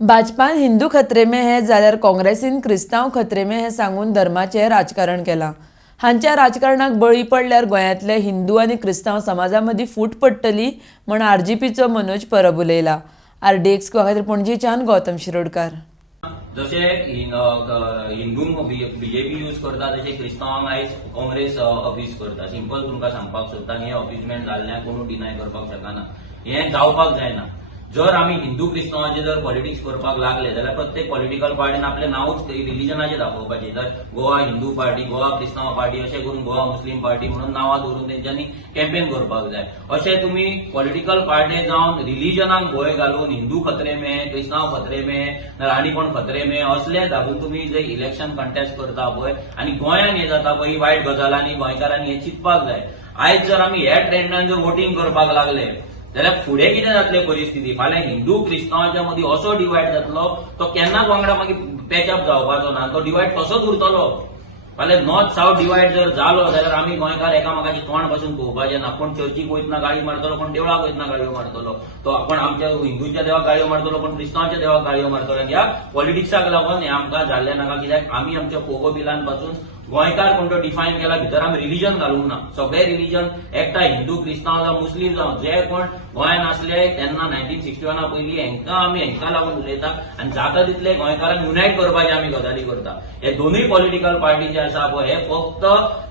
भाजपान हिंदू खत्रे में है जाल्यार काँग्रेसीन क्रिस्तांव खत्रे में है सांगून धर्माचें राजकारण केलां। हांच्या राजकारणाक बळी पडल्यार गोंयांतले हिंदू आनी क्रिस्तांव समाजा मदीं फूट पडटली म्हण आरजीपीचो मनोज परब उलयला। आरडीएक्स खातीर पणजेच्यान गौतम शिरोडकार। जसे हिंदूंक बीजेपी यूज करता तसे क्रिस्तांवांक आयज काँग्रेस अब्यूज करता। सिंपल तुमकां सांगपाक सोदता, हे अब्यूजमेंट जाल्ल्याक कोणूय डिनाय करपाक शकना। हे जावपाक जायना। जर आमी हिंदू क्रिस्तांवांचे जर पॉलिटिक्स करपाक लागले जाल्यार प्रत्येक पॉलिटिकल पार्टीन आपले नांवच रिलिजनाचे दाखोवपाचे। जर गोवा हिंदू पार्टी, गोवा क्रिस्तांव पार्टी अशें करून गोवा मुस्लिम पार्टी म्हणून नांवां दवरून तेंच्यांनी कॅम्पेन करपाक जाय। अशें तुमी पॉलिटिकल पार्टी जावन रिलिजनाक भंय घालून हिंदू खत्रे में, क्रिस्तांव खत्रे में, नाल्यार आनी कोण खत्रे में असले घालून तुमी जे इलेक्शन कंटेस्ट करता पळय आनी गोंयान हे जाता पळय, ही वायट गजाल आनी गोंयकारांनी हे चिंतपाक जाय। आयज जर आमी ह्या ट्रेंडान जर वोटिंग करपाक लागले जाल्यार फुडें कितें जातले परिस्थिती? फाल्यां हिंदू क्रिस्तांवांच्या मदीं असो डिवायड जातलो तो केन्नाच वांगडा मागीर पॅचअप जावपाचो ना। तो डिवायड तसोच उरतलो। फाल्यां नॉर्थ सावथ डिवायड जर जालो जाल्यार आमी गोंयकार एकामेकाची तोंड पासून पळोवपाचें ना। कोण चर्चीक वयतना गाळी मारतलो, कोण देवळाक वयतना गाळयो मारतलो, तो कोण आमच्या हिंदूच्या देवाक गाळयो मारतलो, कोण क्रिस्तांवाच्या देवाक गाळयो मारतलो। ह्या पॉलिटिक्साक लागून हे आमकां जाल्लें नाका, कित्याक आमी आमच्या पोगो बिलान पासून गोंयकार कोण तो डिफायन केला, भितर आमी रिलिजन घालूंक ना। सगळे रिलिजन एकठांय, हिंदू क्रिस्तांव जावं मुस्लीम जावं जे कोण गोंयान आसले तेन्ना 1961 पयलीं हेंकां लागून उलयता आनी जाता तितले गोंयकारांक युनायट करपाचे आमी गजाली करता। हे दोनूय पॉलिटिकल पार्टी जे आसा पळय हे फक्त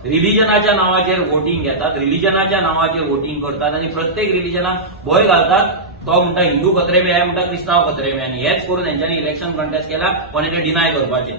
रिलिजनाच्या नांवाचेर वोटिंग घेतात, रिलिजनाच्या नांवाचेर वोटिंग करतात आनी प्रत्येक रिलिजनाक भंय घालतात। तो म्हणटा हिंदू खत्रे में, म्हणटा क्रिस्तांव खत्रे में, आनी हेच करून हेंच्यांनी इलेक्शन कंटेस्ट केला, पण ते डिनाय करपाचें।